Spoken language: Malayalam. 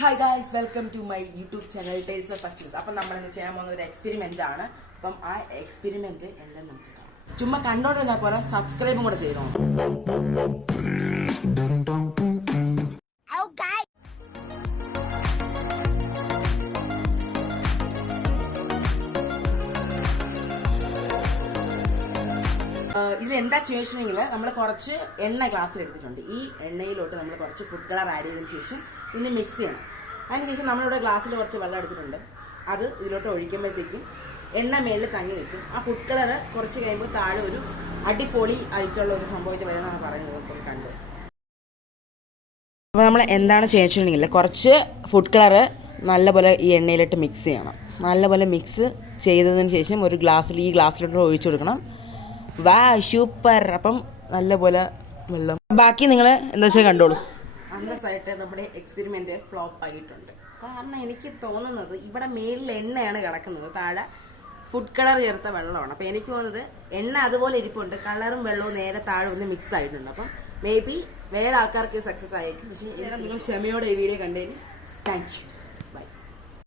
Hi guys, welcome to my YouTube channel Taste of Purchase. അപ്പം നമ്മളിന്ന് ചെയ്യാൻ പോകുന്ന ഒരു എക്സ്പെരിമെന്റ് ആണ്. അപ്പം ആ എക്സ്പെരിമെന്റ് എന്താണെന്ന് നമുക്ക് കാണാം. ചുമ്മാ കണ്ടോണ്ടിരുന്നാൽ പോലെ സബ്സ്ക്രൈബും കൂടെ ചെയ്തോ. ഇത് എന്താ ചോദിച്ചിട്ടുണ്ടെങ്കിൽ നമ്മൾ കുറച്ച് എണ്ണ ഗ്ലാസ്സിൽ എടുത്തിട്ടുണ്ട്. ഈ എണ്ണയിലോട്ട് നമ്മൾ കുറച്ച് ഫുഡ് കളർ ആഡ് ചെയ്തതിന് ശേഷം ഇതിന് മിക്സ് ചെയ്യണം. അതിനുശേഷം നമ്മളിവിടെ ഗ്ലാസ്സിൽ കുറച്ച് വെള്ളം എടുത്തിട്ടുണ്ട്. അത് ഇതിലോട്ട് ഒഴിക്കുമ്പോഴത്തേക്കും എണ്ണ മേളിൽ തങ്ങി നിൽക്കും. ആ ഫുഡ് കളർ കുറച്ച് കഴിയുമ്പോൾ താഴെ ഒരു അടിപൊളി ആയിട്ടുള്ള ഒരു സംഭവിച്ച് വരുന്നതാണ് പറയുന്നത്. ഇപ്പോൾ കണ്ട് അപ്പോൾ നമ്മൾ എന്താണ് ചോദിച്ചിട്ടുണ്ടെങ്കിൽ കുറച്ച് ഫുഡ് കളറ് നല്ലപോലെ ഈ എണ്ണയിലിട്ട് മിക്സ് ചെയ്യണം. നല്ലപോലെ മിക്സ് ചെയ്തതിന് ശേഷം ഒരു ഗ്ലാസ്സിൽ ഈ ഗ്ലാസ്സിലോട്ട് ഒഴിച്ചു കൊടുക്കണം. വാ സൂപ്പർ. അപ്പം നല്ലപോലെ വെള്ളം. ബാക്കി നിങ്ങൾ എന്താ വെച്ചാൽ കണ്ടോളൂ. അന്നസായിട്ട് നമ്മുടെ എക്സ്പെരിമെന്റ് ഫ്ലോപ്പ് ആയിട്ടുണ്ട്. കാരണം എനിക്ക് തോന്നുന്നത് ഇവിടെ മേളിൽ എണ്ണയാണ് കിടക്കുന്നത്, താഴെ ഫുഡ് കളർ ചേർത്ത വെള്ളമാണ്. അപ്പം എനിക്ക് തോന്നുന്നത് എണ്ണ അതുപോലെ ഇരിപ്പുണ്ട്, കളറും വെള്ളവും നേരെ താഴെ ഒന്ന് മിക്സ് ആയിട്ടുണ്ട്. അപ്പം മേ ബി വേറെ ആൾക്കാർക്ക് സക്സസ് ആയിരിക്കും. പക്ഷേ നിങ്ങൾ ക്ഷമയോടെ ഈ വീഡിയോ കണ്ടതിന് താങ്ക് യു.